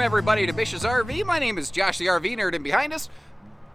Welcome everybody to Bish's RV. My name is Josh the RV Nerd, and behind us,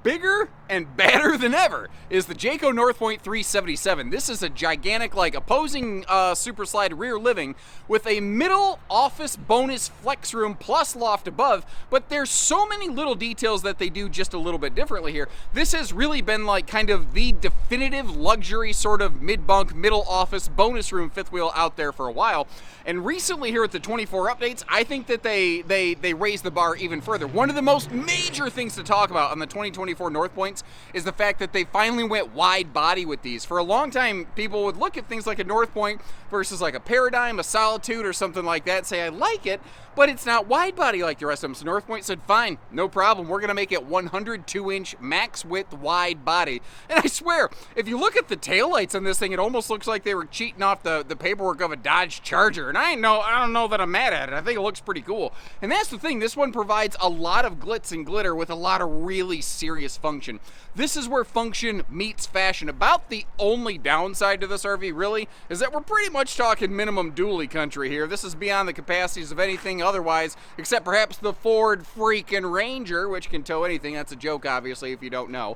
bigger and badder than ever, is the Jayco Northpoint 377. This is a gigantic, opposing super slide rear living with a middle office bonus flex room plus loft above, but there's so many little details that they do just a little bit differently here. This has really been kind of the definitive luxury sort of mid-bunk, middle office bonus room fifth wheel out there for a while. And recently here at the 24 updates, I think that they raised the bar even further. One of the most major things to talk about on the 2024 Northpoints is the fact that they finally went wide body with these. For a long time, people would look at things like a Northpoint versus like a Paradigm, a Solitude, or something like that and say, I like it, but it's not wide body like the rest of them. So Northpoint said, fine, no problem. We're going to make it 102-inch max width wide body. And I swear, if you look at the taillights on this thing, it almost looks like they were cheating off the paperwork of a Dodge Charger. And I don't know that I'm mad at it. I think it looks pretty cool. And that's the thing. This one provides a lot of glitz and glitter with a lot of really serious function. This is where function meets fashion. About the only downside to this RV, really, is that we're pretty much talking minimum dually country here. This is beyond the capacities of anything otherwise, except perhaps the Ford freaking Ranger, which can tow anything. That's a joke, obviously, if you don't know.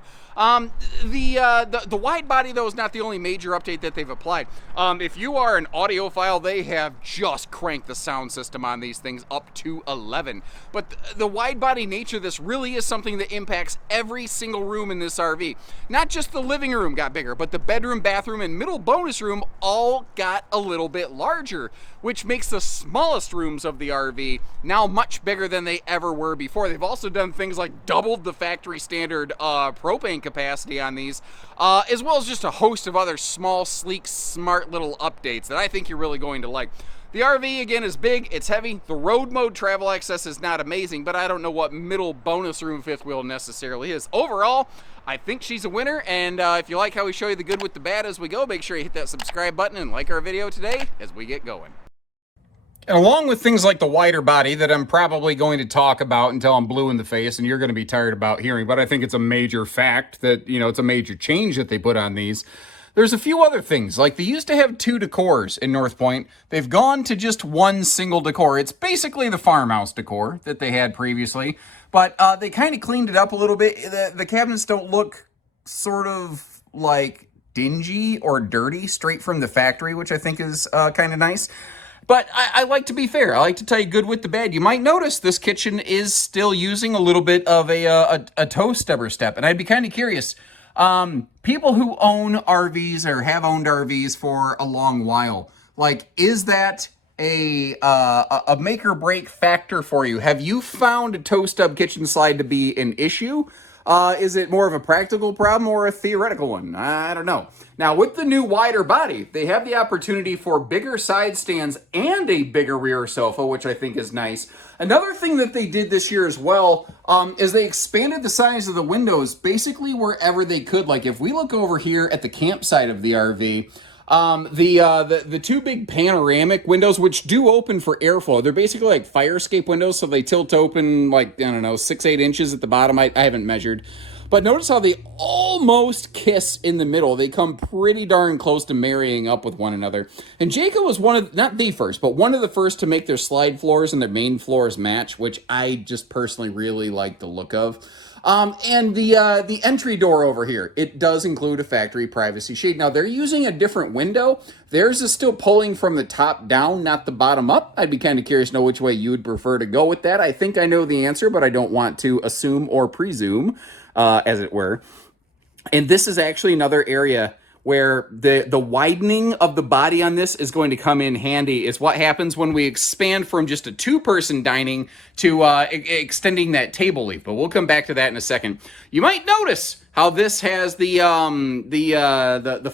The wide body, though, is not the only major update that they've applied. If you are an audiophile, they have just cranked the sound system on these things up to 11. But the wide body nature of this really is something that impacts every single room in this RV. Not just the living room got bigger, but the bedroom, bathroom, and middle bonus room all got a little bit larger, which makes the smallest rooms of the RV now much bigger than they ever were before. They've also done things like doubled the factory standard propane capacity on these, as well as just a host of other small, sleek, smart little updates that I think you're really going to like. The RV, again, is big, it's heavy. The road mode travel access is not amazing, but I don't know what middle bonus room fifth wheel necessarily is. Overall, I think she's a winner, and if you like how we show you the good with the bad as we go, make sure you hit that subscribe button and like our video today as we get going. And along with things like the wider body that I'm probably going to talk about until I'm blue in the face and you're going to be tired about hearing, but I think it's a major fact that, it's a major change that they put on these. There's a few other things, like they used to have two decors in Northpoint. They've gone to just one single decor. It's basically the farmhouse decor that they had previously, but they kind of cleaned it up a little bit. The cabinets don't look sort of like dingy or dirty straight from the factory, which I think is kind of nice. But I like to be fair. I like to tell you good with the bad. You might notice this kitchen is still using a little bit of a toe stubber step, and I'd be kind of curious. People who own RVs or have owned RVs for a long while, is that a make or break factor for you? Have you found a toe stub kitchen slide to be an issue? Is it more of a practical problem or a theoretical one? I don't know. Now, with the new wider body, they have the opportunity for bigger side stands and a bigger rear sofa, which I think is nice. Another thing that they did this year as well is they expanded the size of the windows basically wherever they could. Like if we look over here at the campsite of the RV, the two big panoramic windows, which do open for airflow, they're basically like fire escape windows, so they tilt open 6-8 inches at the bottom. I haven't measured. But notice how they almost kiss in the middle. They come pretty darn close to marrying up with one another. And Jayco was not the first, but one of the first to make their slide floors and their main floors match, which I just personally really like the look of. And the entry door over here, it does include a factory privacy shade. Now, they're using a different window. Theirs is still pulling from the top down, not the bottom up. I'd be kind of curious to know which way you would prefer to go with that. I think I know the answer, but I don't want to assume or presume, as it were. And this is actually another area where the widening of the body on this is going to come in handy. Is what happens when we expand from just a two-person dining to extending that table leaf. But we'll come back to that in a second. You might notice how this has the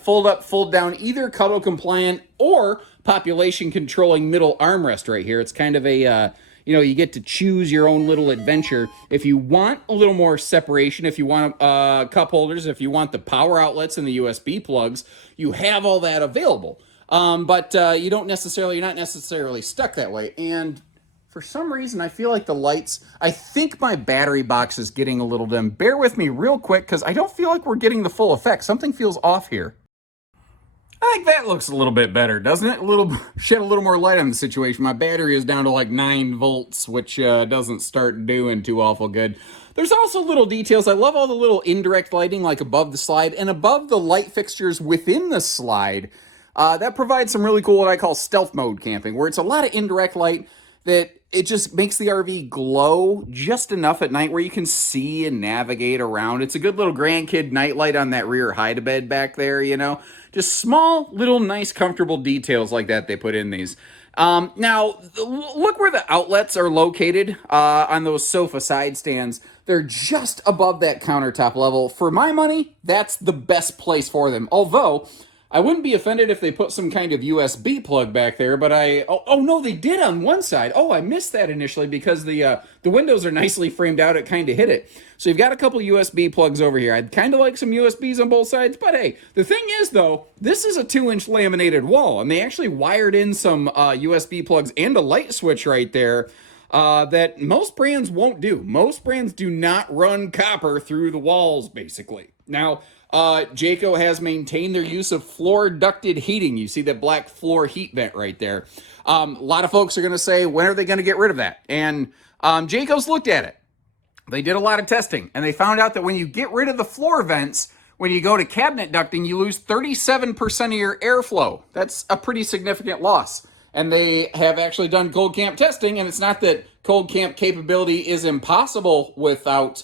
fold-up, fold-down, either cuddle compliant or population controlling middle armrest right here. It's kind of a you get to choose your own little adventure. If you want a little more separation, if you want cup holders, if you want the power outlets and the USB plugs, you have all that available. But you're not necessarily stuck that way. And for some reason, I feel like the lights, I think my battery box is getting a little dim. Bear with me real quick, because I don't feel like we're getting the full effect. Something feels off here. I think that looks a little bit better, doesn't it? Shed a little more light on the situation. My battery is down to like 9 volts, which doesn't start doing too awful good. There's also little details. I love all the little indirect lighting, like above the slide and above the light fixtures within the slide. That provides some really cool, what I call stealth mode camping, where it's a lot of indirect light that it just makes the RV glow just enough at night where you can see and navigate around. It's a good little grandkid nightlight on that rear hide-a-bed back there, you know. Just small, little, nice, comfortable details like that they put in these. Now, look where the outlets are located on those sofa side stands. They're just above that countertop level. For my money, that's the best place for them. Although, I wouldn't be offended if they put some kind of USB plug back there, but oh no, they did on one side. Oh, I missed that initially because the windows are nicely framed out. It kind of hit it. So you've got a couple USB plugs over here. I'd kind of like some USBs on both sides, but hey, the thing is though, this is a 2-inch laminated wall, and they actually wired in some USB plugs and a light switch right there that most brands won't do. Most brands do not run copper through the walls, basically. Now, Jayco has maintained their use of floor ducted heating. You see that black floor heat vent right there. A lot of folks are going to say, when are they going to get rid of that? And Jayco's looked at it. They did a lot of testing, and they found out that when you get rid of the floor vents, when you go to cabinet ducting, you lose 37% of your airflow. That's a pretty significant loss. And they have actually done cold camp testing, and it's not that cold camp capability is impossible without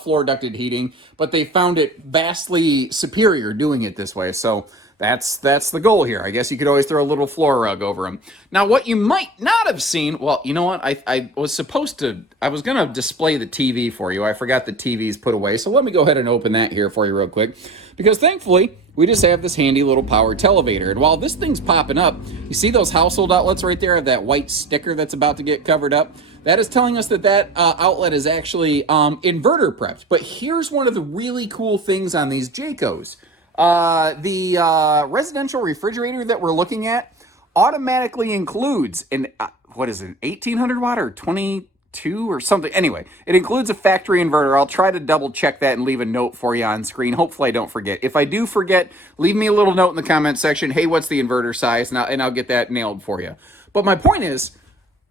floor ducted heating, but they found it vastly superior doing it this way. So that's the goal here. I guess you could always throw a little floor rug over them. Now, what you might not have seen, well, you know what? I was going to display the TV for you. I forgot the TV's put away, so let me go ahead and open that here for you real quick. Because thankfully, we just have this handy little power televator. And while this thing's popping up, you see those household outlets right there, that white sticker that's about to get covered up? That is telling us that outlet is actually inverter prepped. But here's one of the really cool things on these Jaycos. The residential refrigerator that we're looking at automatically includes an, 1800 watt or 22 or something. Anyway, it includes a factory inverter. I'll try to double check that and leave a note for you on screen. Hopefully I don't forget. If I do forget, leave me a little note in the comment section. Hey, what's the inverter size? And I'll get that nailed for you. But my point is,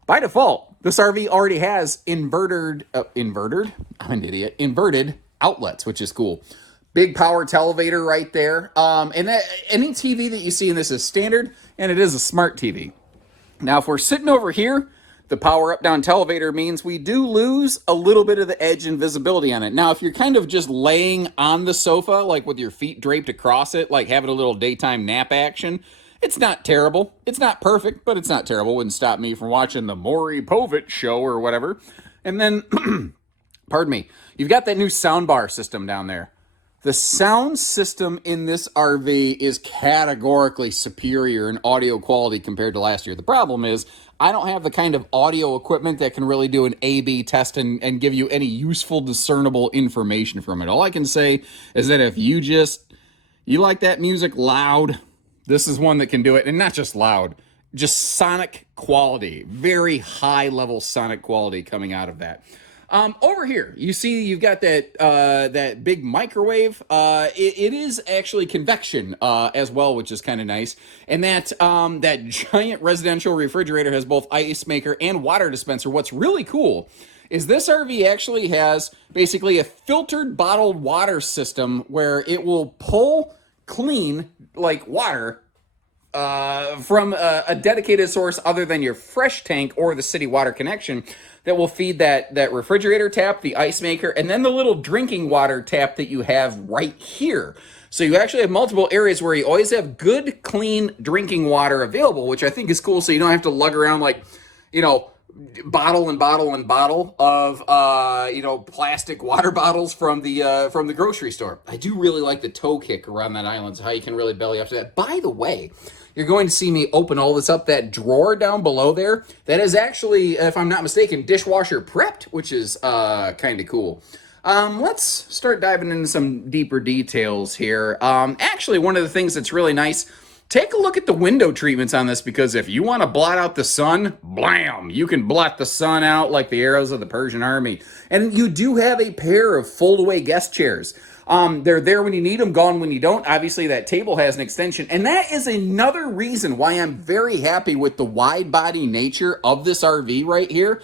by default, this RV already has inverted outlets, which is cool. Big power televator right there. And any TV that you see in this is standard, and it is a smart TV. Now, if we're sitting over here, the power up-down televator means we do lose a little bit of the edge and visibility on it. Now, if you're kind of just laying on the sofa, like with your feet draped across it, like having a little daytime nap action, it's not terrible. It's not perfect, but it's not terrible. Wouldn't stop me from watching the Maury Povich show or whatever. And then, pardon me, you've got that new soundbar system down there. The sound system in this RV is categorically superior in audio quality compared to last year. The problem is I don't have the kind of audio equipment that can really do an A/B test and give you any useful, discernible information from it. All I can say is that if you like that music loud, this is one that can do it. And not just loud, just sonic quality, very high level sonic quality coming out of that. Over here, you see you've got that big microwave. It is actually convection as well, which is kind of nice. And that giant residential refrigerator has both ice maker and water dispenser. What's really cool is this RV actually has basically a filtered bottled water system where it will pull clean, like water, from a dedicated source other than your fresh tank or the city water connection that will feed that refrigerator tap, the ice maker, and then the little drinking water tap that you have right here. So you actually have multiple areas where you always have good, clean drinking water available, which I think is cool, so you don't have to lug around like, bottle of plastic water bottles from the grocery store. I do really like the toe kick around that island, so how you can really belly up to that. By the way, you're going to see me open all this up. That drawer down below there, that is actually, if I'm not mistaken, dishwasher prepped, which is kind of cool. Let's start diving into some deeper details here. Actually, one of the things that's really nice, take a look at the window treatments on this, because if you want to blot out the sun, blam, you can blot the sun out like the arrows of the Persian army. And you do have a pair of fold-away guest chairs. They're there when you need them, gone when you don't. Obviously, that table has an extension. And that is another reason why I'm very happy with the wide body nature of this RV right here.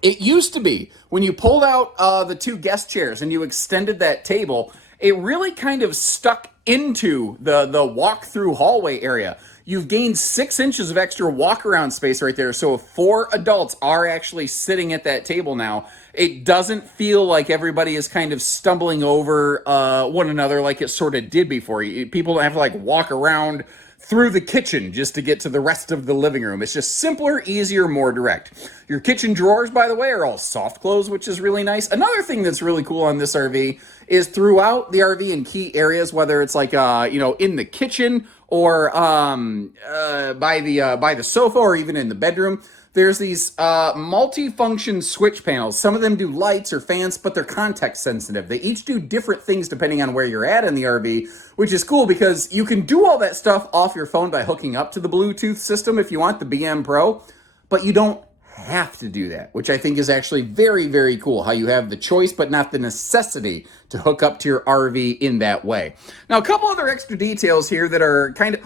It used to be, when you pulled out the two guest chairs and you extended that table, it really kind of stuck into the walk-through hallway area. You've gained 6 inches of extra walk-around space right there. So if 4 adults are actually sitting at that table now, it doesn't feel like everybody is kind of stumbling over one another like it sort of did before. People don't have to like walk around through the kitchen just to get to the rest of the living room. It's just simpler, easier, more direct. Your kitchen drawers, by the way, are all soft close, which is really nice. Another thing that's really cool on this RV is throughout the RV in key areas, whether it's like in the kitchen or by the sofa or even in the bedroom, there's these multi-function switch panels. Some of them do lights or fans, but they're context sensitive. They each do different things depending on where you're at in the RV, which is cool because you can do all that stuff off your phone by hooking up to the Bluetooth system if you want, the BM Pro, but you don't have to do that, which I think is actually very, very cool, how you have the choice but not the necessity to hook up to your RV in that way. Now, a couple other extra details here that are kind of,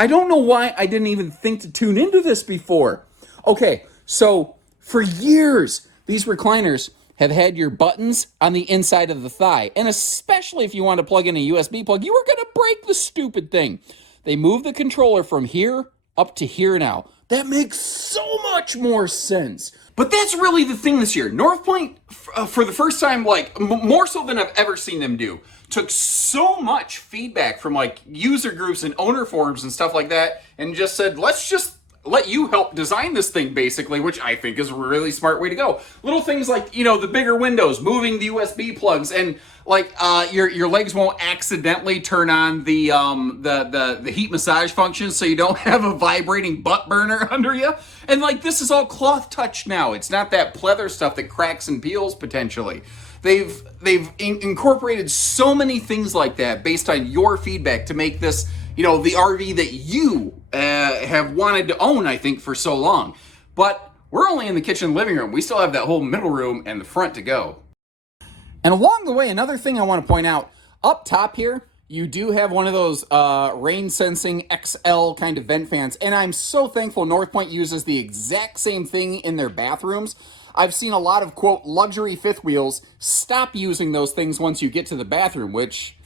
I don't know why I didn't even think to tune into this before. Okay, so for years, these recliners have had your buttons on the inside of the thigh, and especially if you want to plug in a USB plug, you were going to break the stupid thing. They moved the controller from here up to here now. That makes so much more sense. But that's really the thing this year. North Point, for the first time, like more so than I've ever seen them do, took so much feedback from like user groups and owner forums and stuff like that, and just said, let's just let you help design this thing, basically, which I think is a really smart way to go. Little things like, the bigger windows, moving the USB plugs, and like your legs won't accidentally turn on the heat massage function, so you don't have a vibrating butt burner under you. And like, this is all cloth touch now. It's not that pleather stuff that cracks and peels potentially. They've incorporated so many things like that based on your feedback to make this, the RV that you have wanted to own, I think, for so long. But we're only in the kitchen and living room. We still have that whole middle room and the front to go. And along the way, another thing I want to point out, up top here, you do have one of those rain sensing XL kind of vent fans. And I'm so thankful North Point uses the exact same thing in their bathrooms. I've seen a lot of, quote, luxury fifth wheels stop using those things once you get to the bathroom, which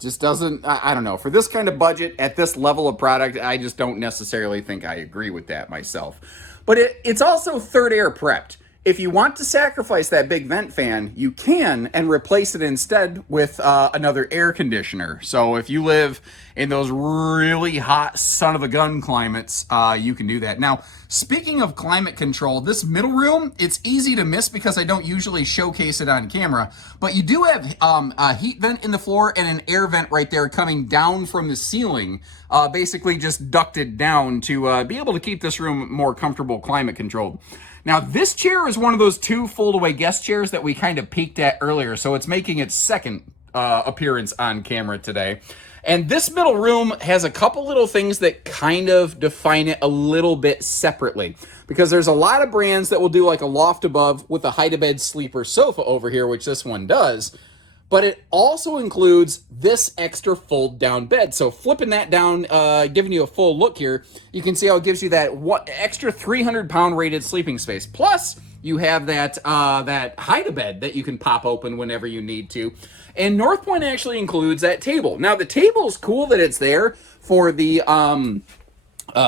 just doesn't, I don't know. For this kind of budget, at this level of product, I just don't necessarily think I agree with that myself. But it's also third air prepped. If you want to sacrifice that big vent fan, you can, and replace it instead with another air conditioner. So if you live in those really hot son of a gun climates, you can do that. Now, speaking of climate control, this middle room, it's easy to miss because I don't usually showcase it on camera, but you do have a heat vent in the floor and an air vent right there coming down from the ceiling, basically just ducted down to be able to keep this room more comfortable, climate controlled. Now, this chair is one of those 2 fold-away guest chairs that we kind of peeked at earlier, so it's making its second appearance on camera today. And this middle room has a couple little things that kind of define it a little bit separately, because there's a lot of brands that will do like a loft above with a hide-a-bed sleeper sofa over here, which this one does. But it also includes this extra fold-down bed. So flipping that down, giving you a full look here, you can see how it gives you that extra 300-pound rated sleeping space. Plus, you have that hide-a-bed that you can pop open whenever you need to. And North Point actually includes that table. Now, the table's cool that it's there for the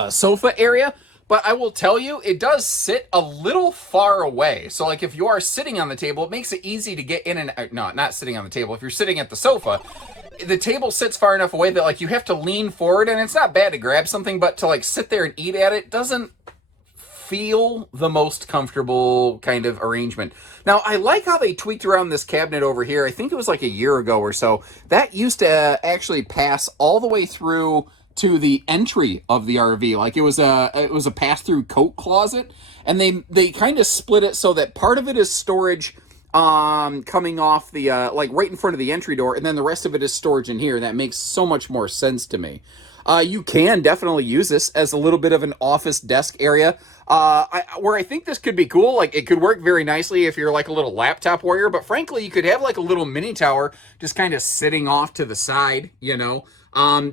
sofa area, but I will tell you, it does sit a little far away. So like if you are sitting on the table, it makes it easy to get in and out. No, not sitting on the table. If you're sitting at the sofa, the table sits far enough away that like you have to lean forward, and it's not bad to grab something, but to like sit there and eat at it doesn't feel the most comfortable kind of arrangement. Now, I like how they tweaked around this cabinet over here. I think it was like a year ago or so. That used to actually pass all the way through to the entry of the RV. Like it was a pass-through coat closet, and they kind of split it so that part of it is storage coming off the like right in front of the entry door, and then the rest of it is storage in here. That makes so much more sense to me. You can definitely use this as a little bit of an office desk area. Where I think this could be cool, like it could work very nicely if you're like a little laptop warrior, but frankly, you could have like a little mini tower just kind of sitting off to the side, you know,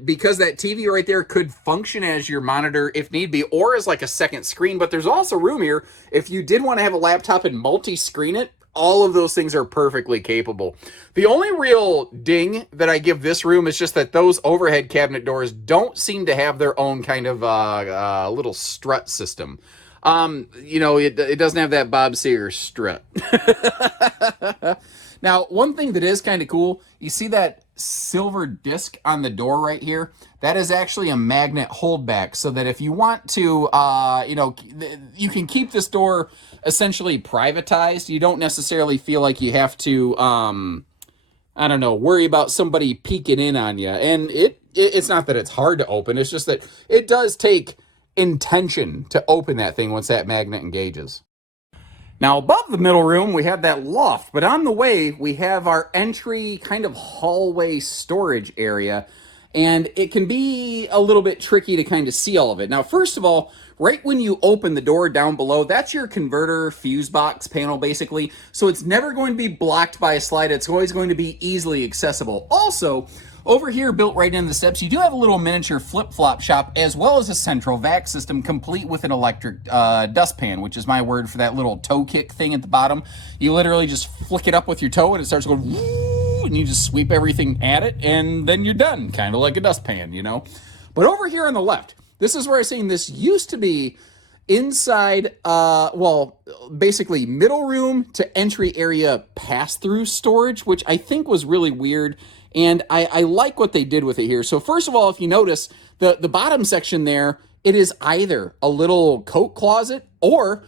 because that TV right there could function as your monitor if need be, or as like a second screen. But there's also room here if you did want to have a laptop and multi-screen it. All of those things are perfectly capable. The only real ding that I give this room is just that those overhead cabinet doors don't seem to have their own kind of little strut system. You know, it doesn't have that Bob Seger strut. Now, one thing that is kind of cool, you see that silver disc on the door right here? That is actually a magnet holdback, so that if you want to, you know, you can keep this door essentially privatized. You don't necessarily feel like you have to, I don't know, worry about somebody peeking in on you. And it's not that it's hard to open, it's just that it does take intention to open that thing once that magnet engages. Now, above the middle room, we have that loft, but on the way, we have our entry kind of hallway storage area, and it can be a little bit tricky to kind of see all of it. Now, first of all, right when you open the door down below, that's your converter fuse box panel, basically, so it's never going to be blocked by a slide. It's always going to be easily accessible. Also, over here, built right into the steps, you do have a little miniature flip-flop shop, as well as a central vac system, complete with an electric dustpan, which is my word for that little toe kick thing at the bottom. You literally just flick it up with your toe, and it starts going, woo, and you just sweep everything at it, and then you're done, kind of like a dustpan, you know? But over here on the left, this is where I'm saying this used to be inside, well, basically middle room to entry area pass-through storage, which I think was really weird. And I like what they did with it here. So first of all, if you notice, the bottom section there, it is either a little coat closet or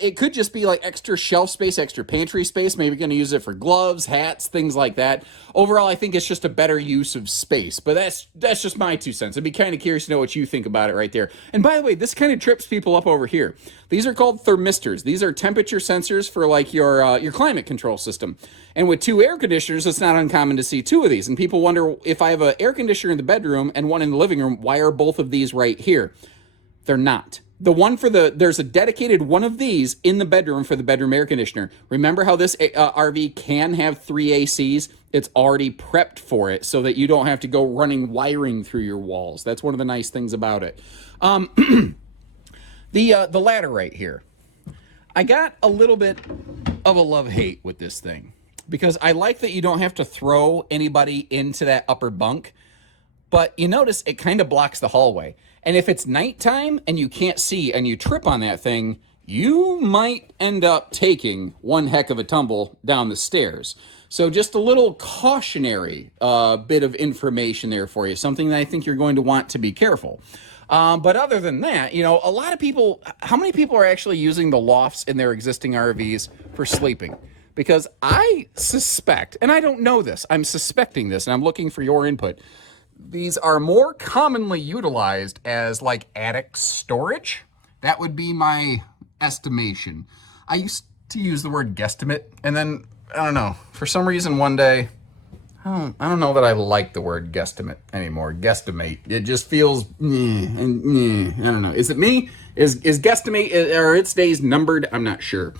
it could just be like extra shelf space, extra pantry space. Maybe going to use it for gloves, hats, things like that. Overall, I think it's just a better use of space. But that's just my 2 cents. I'd be kind of curious to know what you think about it right there. And by the way, this kind of trips people up over here. These are called thermistors. These are temperature sensors for like your climate control system. And with 2 air conditioners, it's not uncommon to see 2 of these. And people wonder, if I have an air conditioner in the bedroom and one in the living room, why are both of these right here? They're not. The one for there's a dedicated one of these in the bedroom for the bedroom air conditioner. Remember how this RV can have 3 ACs? It's already prepped for it so that you don't have to go running wiring through your walls. That's one of the nice things about it. The ladder right here. I got a little bit of a love-hate with this thing because I like that you don't have to throw anybody into that upper bunk, but you notice it kind of blocks the hallway. And if it's nighttime and you can't see and you trip on that thing, you might end up taking one heck of a tumble down the stairs. So just a little cautionary bit of information there for you, something that I think you're going to want to be careful. But other than that, you know, a lot of people, how many people are actually using the lofts in their existing RVs for sleeping? Because I suspect, and I don't know this, I'm suspecting this, and I'm looking for your input. These are more commonly utilized as like attic storage. That would be my estimation. I used to use the word guesstimate, and then, I don't know, for some reason one day, I don't know that I like the word guesstimate anymore. Guesstimate. It just feels, I don't know. Is it me? Is guesstimate, are its days numbered? I'm not sure.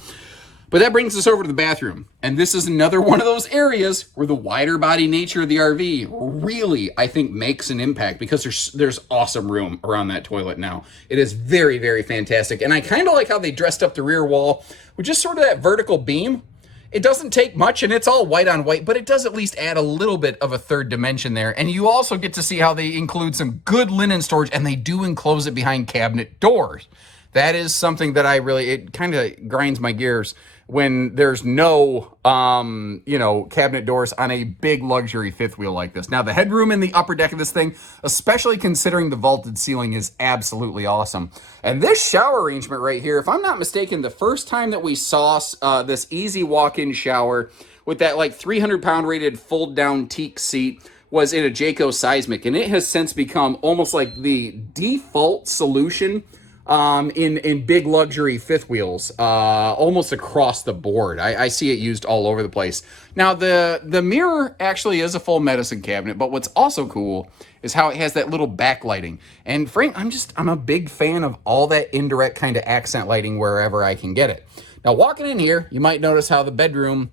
But that brings us over to the bathroom. And this is another one of those areas where the wider body nature of the RV really, I think, makes an impact because there's awesome room around that toilet now. It is very, very fantastic. And I kind of like how they dressed up the rear wall with just sort of that vertical beam. It doesn't take much, and it's all white on white, but it does at least add a little bit of a third dimension there. And you also get to see how they include some good linen storage, and they do enclose it behind cabinet doors. That is something that it kind of grinds my gears when there's no, cabinet doors on a big luxury fifth wheel like this. Now, the headroom in the upper deck of this thing, especially considering the vaulted ceiling, is absolutely awesome. And this shower arrangement right here, if I'm not mistaken, the first time that we saw this easy walk-in shower with that like 300-pound rated fold-down teak seat was in a Jayco Seismic, and it has since become almost like the default solution in big luxury fifth wheels, almost across the board. I see it used all over the place. Now, the mirror actually is a full medicine cabinet, but what's also cool is how it has that little backlighting. And Frank, I'm a big fan of all that indirect kind of accent lighting wherever I can get it. Now, walking in here, you might notice how the bedroom,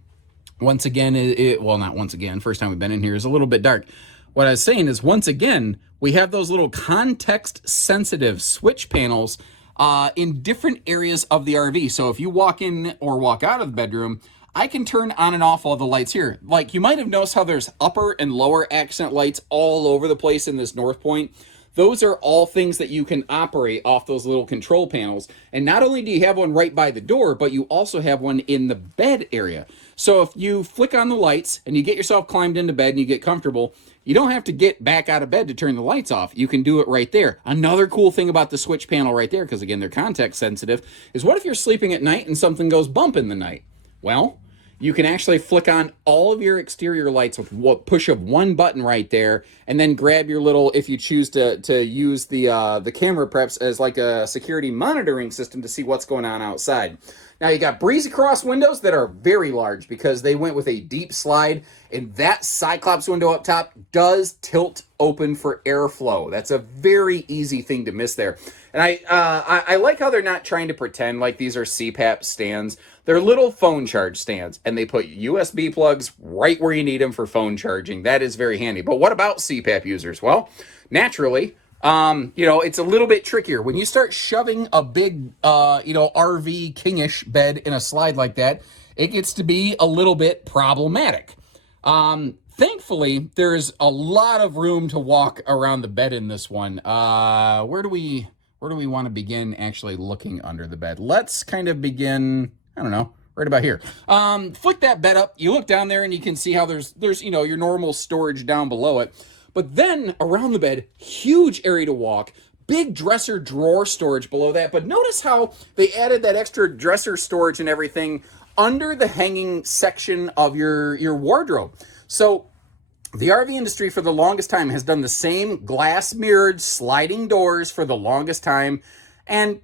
once again, well, not once again, first time we've been in here, is a little bit dark. What I was saying is, once again, we have those little context-sensitive switch panels in different areas of the RV. So if you walk in or walk out of the bedroom, I can turn on and off all the lights here. Like, you might have noticed how there's upper and lower accent lights all over the place in this North Point. Those are all things that you can operate off those little control panels. And not only do you have one right by the door, but you also have one in the bed area. So if you flick on the lights and you get yourself climbed into bed and you get comfortable, you don't have to get back out of bed to turn the lights off. You can do it right there. Another cool thing about the switch panel right there, because again, they're context sensitive, is what if you're sleeping at night and something goes bump in the night? Well, you can actually flick on all of your exterior lights with push of one button right there, and then grab your little, if you choose to use the camera preps as like a security monitoring system to see what's going on outside. Now, you got breeze across windows that are very large because they went with a deep slide, and that Cyclops window up top does tilt open for airflow. That's a very easy thing to miss there. And I like how they're not trying to pretend like these are CPAP stands. They're little phone charge stands, and they put USB plugs right where you need them for phone charging. That is very handy. But what about CPAP users? Well, naturally, it's a little bit trickier. When you start shoving a big, RV kingish bed in a slide like that, it gets to be a little bit problematic. Thankfully, there's a lot of room to walk around the bed in this one. Where do we want to begin actually looking under the bed? Let's kind of begin, I don't know, right about here. Flick that bed up. You look down there and you can see how there's your normal storage down below it. But then around the bed, huge area to walk, big dresser drawer storage below that. But notice how they added that extra dresser storage and everything under the hanging section of your wardrobe. So the RV industry for the longest time has done the same glass mirrored sliding doors for the longest time. And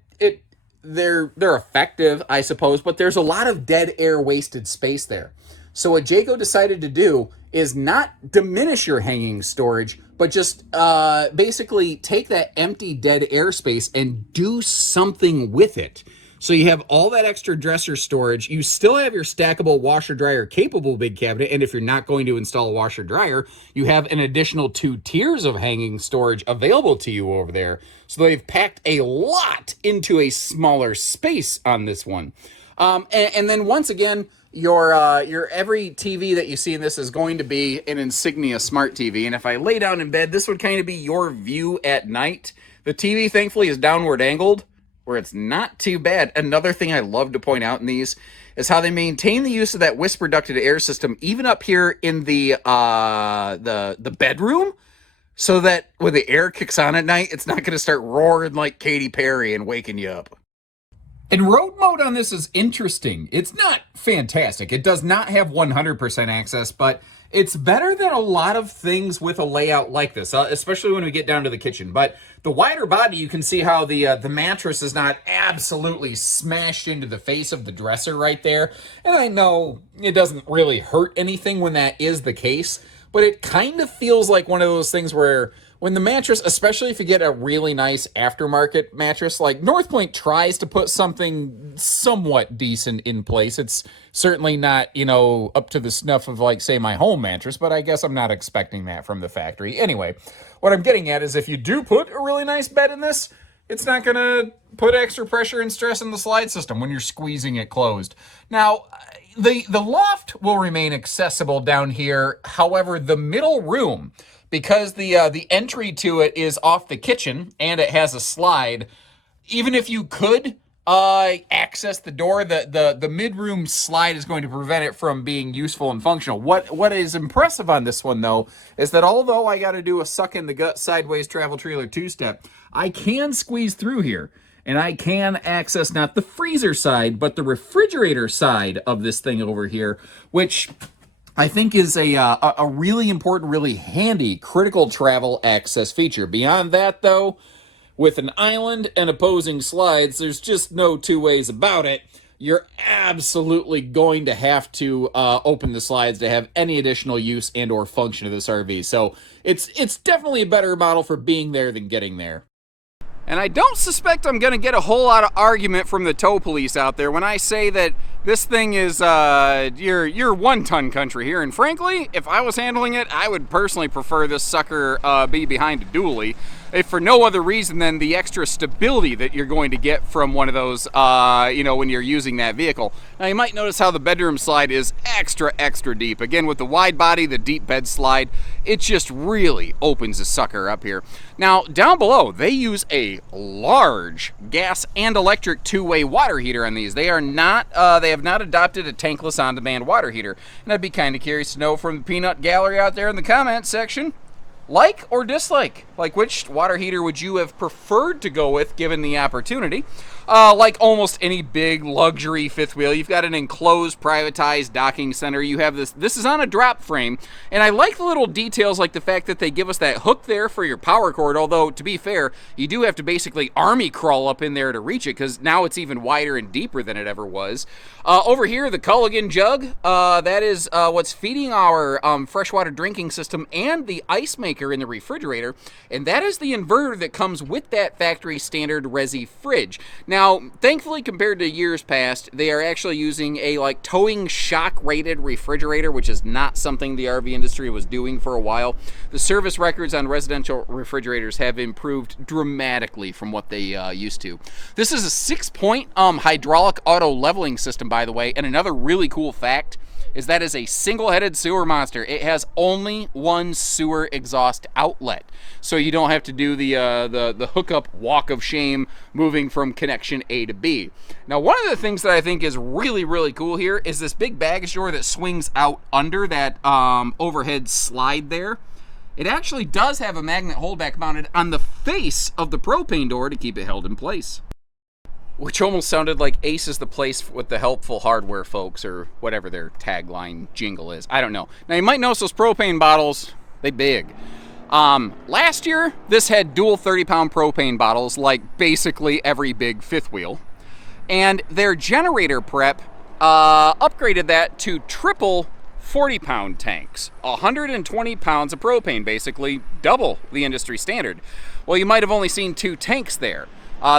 they're effective, I suppose, but there's a lot of dead air wasted space there. So what Jayco decided to do is not diminish your hanging storage, but just basically take that empty dead air space and do something with it. So you have all that extra dresser storage. You still have your stackable washer dryer capable big cabinet. And if you're not going to install a washer dryer, you have an additional 2 tiers of hanging storage available to you over there. So they've packed a lot into a smaller space on this one. And then once again, your every TV that you see in this is going to be an Insignia Smart TV. And if I lay down in bed, this would kind of be your view at night. The TV, thankfully, is downward angled, where it's not too bad. Another thing I love to point out in these is how they maintain the use of that whisper ducted air system even up here in the bedroom, so that when the air kicks on at night, it's not going to start roaring like Katy Perry and waking you up. And road mode on this is interesting. It's not fantastic. It does not have 100% access, but it's better than a lot of things with a layout like this, especially when we get down to the kitchen. But the wider body, you can see how the mattress is not absolutely smashed into the face of the dresser right there. And I know it doesn't really hurt anything when that is the case, but it kind of feels like one of those things where when the mattress, especially if you get a really nice aftermarket mattress, like North Point tries to put something somewhat decent in place. It's certainly not, up to the snuff of, like, say, my home mattress, but I guess I'm not expecting that from the factory. Anyway, what I'm getting at is if you do put a really nice bed in this, it's not going to put extra pressure and stress in the slide system when you're squeezing it closed. Now, the loft will remain accessible down here. However, the middle room, because the entry to it is off the kitchen and it has a slide, even if you could access the door, the mid-room slide is going to prevent it from being useful and functional. What is impressive on this one, though, is that although I got to do a suck-in-the-gut sideways travel trailer two-step, I can squeeze through here, and I can access not the freezer side, but the refrigerator side of this thing over here, which I think is a really important, really handy critical travel access feature. Beyond that, though, with an island and opposing slides, there's just no two ways about it. You're absolutely going to have to open the slides to have any additional use and or function of this RV. So it's definitely a better model for being there than getting there. And I don't suspect I'm going to get a whole lot of argument from the tow police out there when I say that this thing is your one-ton country here. And frankly, if I was handling it, I would personally prefer this sucker be behind a dually, if for no other reason than the extra stability that you're going to get from one of those, when you're using that vehicle. Now, you might notice how the bedroom slide is extra deep. Again, with the wide body, the deep bed slide, it just really opens the sucker up here. Now, down below, they use a large gas and electric two-way water heater on these. They have not adopted a tankless on-demand water heater. And I'd be kind of curious to know from the peanut gallery out there in the comments section, like or dislike? Like, which water heater would you have preferred to go with given the opportunity? Like almost any big luxury fifth wheel, you've got an enclosed, privatized docking center. You have this is on a drop frame, and I like the little details, like the fact that they give us that hook there for your power cord, although, to be fair, you do have to basically army crawl up in there to reach it, because now it's even wider and deeper than it ever was. Over here, the Culligan jug, that is what's feeding our freshwater drinking system and the ice maker in the refrigerator, and that is the inverter that comes with that factory standard Resi fridge. Now, thankfully, compared to years past, they are actually using a towing shock rated refrigerator, which is not something the RV industry was doing for a while. The service records on residential refrigerators have improved dramatically from what they used to. This is a 6-point hydraulic auto leveling system, by the way, and another really cool fact is that is a single-headed sewer monster. It has only one sewer exhaust outlet, so you don't have to do the hookup walk of shame moving from connection A to B. Now, one of the things that I think is really cool here is this big baggage door that swings out under that overhead slide there. It actually does have a magnet holdback mounted on the face of the propane door to keep it held in place. Which almost sounded like Ace is the place with the helpful hardware folks, or whatever their tagline jingle is. I don't know. Now, you might notice those propane bottles, they big. Last year, this had dual 30-pound propane bottles, like basically every big fifth wheel. And their generator prep upgraded that to triple 40-pound tanks. 120 pounds of propane, basically double the industry standard. Well, you might have only seen 2 tanks there.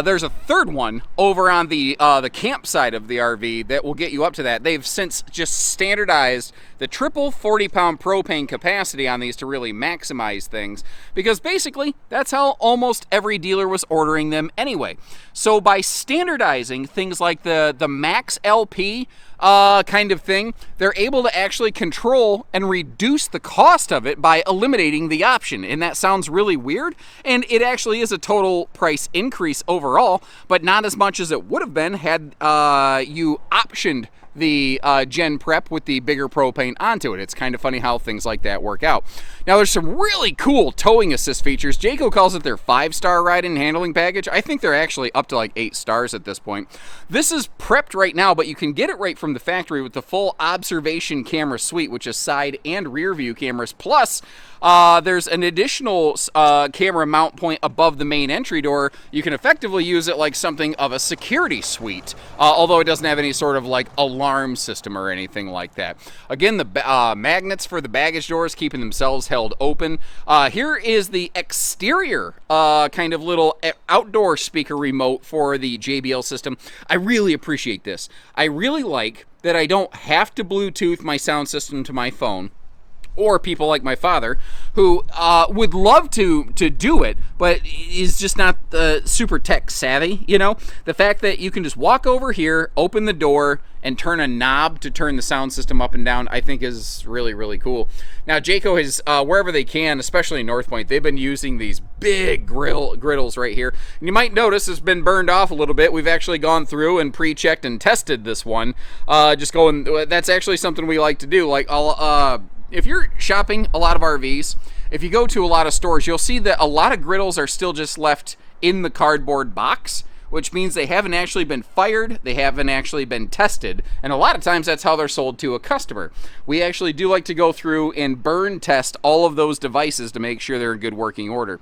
There's a third one over on the camp side of the RV that will get you up to that. They've since just standardized the triple 40-pound propane capacity on these to really maximize things, because basically that's how almost every dealer was ordering them anyway. So by standardizing things like the Max LP kind of thing, they're able to actually control and reduce the cost of it by eliminating the option. And that sounds really weird, and it actually is a total price increase overall, but not as much as it would have been had you optioned the gen prep with the bigger propane onto it. It's kind of funny how things like that work out. Now, there's some really cool towing assist features. Jayco calls it their 5-star ride and handling package. I think they're actually up to like 8 stars at this point. This is prepped right now, but you can get it right from the factory with the full observation camera suite, which is side and rear view cameras. Plus, there's an additional camera mount point above the main entry door. You can effectively use it like something of a security suite, although it doesn't have any sort of like alarm system or anything like that. Again, the magnets for the baggage doors keeping themselves held open. Here is the exterior kind of little outdoor speaker remote for the JBL system. I really appreciate this. I really like that I don't have to Bluetooth my sound system to my phone, or people like my father who would love to do it, but is just not super tech savvy, you know? The fact that you can just walk over here, open the door, and turn a knob to turn the sound system up and down, I think is really cool. Now, Jayco has, wherever they can, especially in North Point, they've been using these big griddles right here. And you might notice it's been burned off a little bit. We've actually gone through and pre-checked and tested this one. That's actually something we like to do. Like, if you're shopping a lot of RVs, if you go to a lot of stores, you'll see that a lot of griddles are still just left in the cardboard box, which means they haven't actually been fired, they haven't actually been tested, and a lot of times that's how they're sold to a customer. We actually do like to go through and burn test all of those devices to make sure they're in good working order.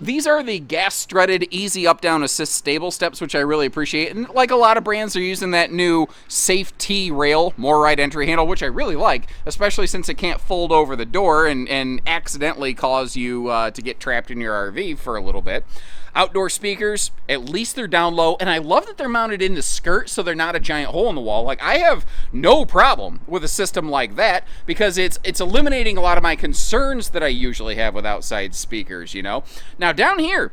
These are the gas-strutted easy up-down assist stable steps, which I really appreciate, and like a lot of brands, they're using that new Safe T rail, more right entry handle, which I really like, especially since it can't fold over the door and accidentally cause you to get trapped in your RV for a little bit. Outdoor speakers, at least they're down low, and I love that they're mounted in the skirt so they're not a giant hole in the wall. Like, I have no problem with a system like that because it's eliminating a lot of my concerns that I usually have with outside speakers, you know? Now, down here,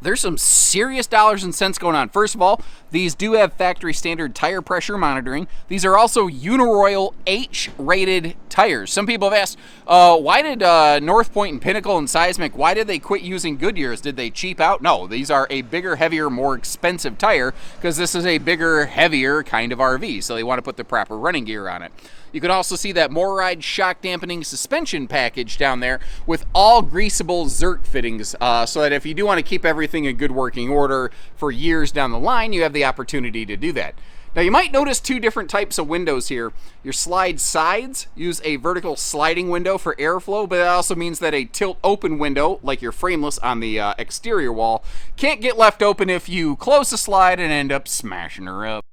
there's some serious dollars and cents going on. First of all, these do have factory standard tire pressure monitoring. These are also Uniroyal H-rated tires. Some people have asked, why did North Point and Pinnacle and Seismic, why did they quit using Goodyears? Did they cheap out? No, these are a bigger, heavier, more expensive tire because this is a bigger, heavier kind of RV, so they want to put the proper running gear on it. You can also see that MORryde shock dampening suspension package down there with all greasable Zerk fittings, so that if you do want to keep everything in good working order for years down the line, you have the opportunity to do that. Now you might notice two different types of windows here. Your slide sides use a vertical sliding window for airflow, but that also means that a tilt open window, like your frameless on the exterior wall, can't get left open if you close the slide and end up smashing her up.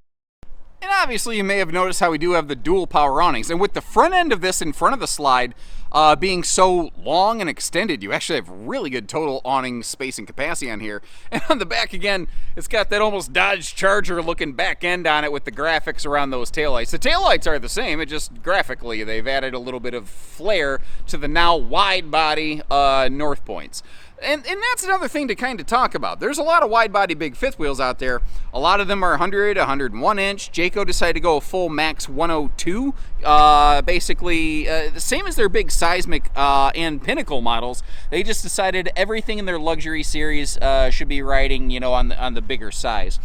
And obviously you may have noticed how we do have the dual power awnings, and with the front end of this in front of the slide being so long and extended, you actually have really good total awning space and capacity on here. And on the back again, it's got that almost Dodge Charger looking back end on it with the graphics around those taillights. The taillights are the same, it just graphically they've added a little bit of flair to the now wide body North Points. And that's another thing to kind of talk about. There's a lot of wide body big fifth wheels out there. A lot of them are 100, 101 inch. Jayco decided to go full max 102. Basically, the same as their big Seismic and Pinnacle models. They just decided everything in their luxury series should be riding, you know, on the bigger size.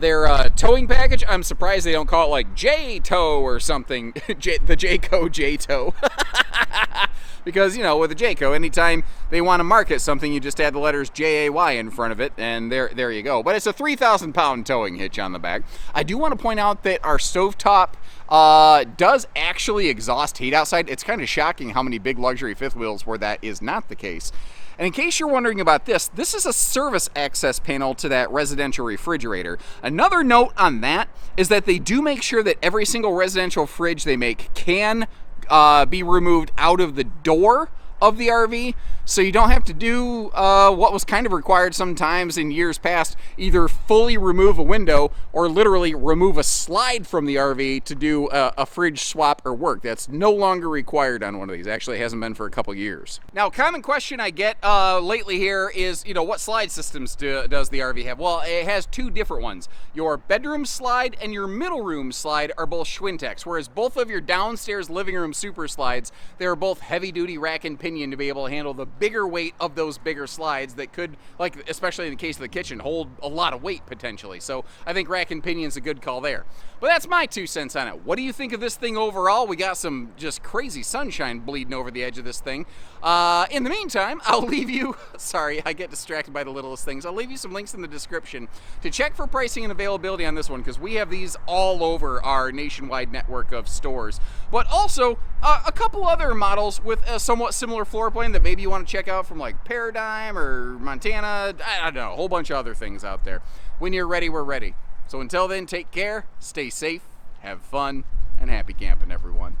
Their towing package, I'm surprised they don't call it like J-Tow or something. The Jayco J-Tow. Because, you know, with a Jayco, anytime they want to market something, you just add the letters J-A-Y in front of it, and there you go. But it's a 3,000-pound towing hitch on the back. I do want to point out that our stovetop does actually exhaust heat outside. It's kind of shocking how many big luxury fifth wheels where that is not the case. And in case you're wondering about this, this is a service access panel to that residential refrigerator. Another note on that is that they do make sure that every single residential fridge they make can be removed out of the door of the RV, so you don't have to do what was kind of required sometimes in years past, either fully remove a window or literally remove a slide from the RV to do a fridge swap or work. That's no longer required on one of these. Actually, it hasn't been for a couple years. Now, a common question I get lately here is, you know, what slide systems does the RV have? Well, it has two different ones. Your bedroom slide and your middle room slide are both Schwintex, whereas both of your downstairs living room super slides, they are both heavy-duty rack and pinion to be able to handle the bigger weight of those bigger slides that could, like especially in the case of the kitchen, hold a lot of weight potentially. So I think rack and pinion's a good call there. But that's my 2 cents on it. What do you think of this thing overall? We got some just crazy sunshine bleeding over the edge of this thing. In the meantime, I'll leave you, sorry, I get distracted by the littlest things. I'll leave you some links in the description to check for pricing and availability on this one, because we have these all over our nationwide network of stores. But also a couple other models with a somewhat similar floor plan that maybe you want to check out from like Paradigm or Montana. I don't know, a whole bunch of other things out there. When you're ready, we're ready. So until then, take care, stay safe, have fun, and happy camping, everyone.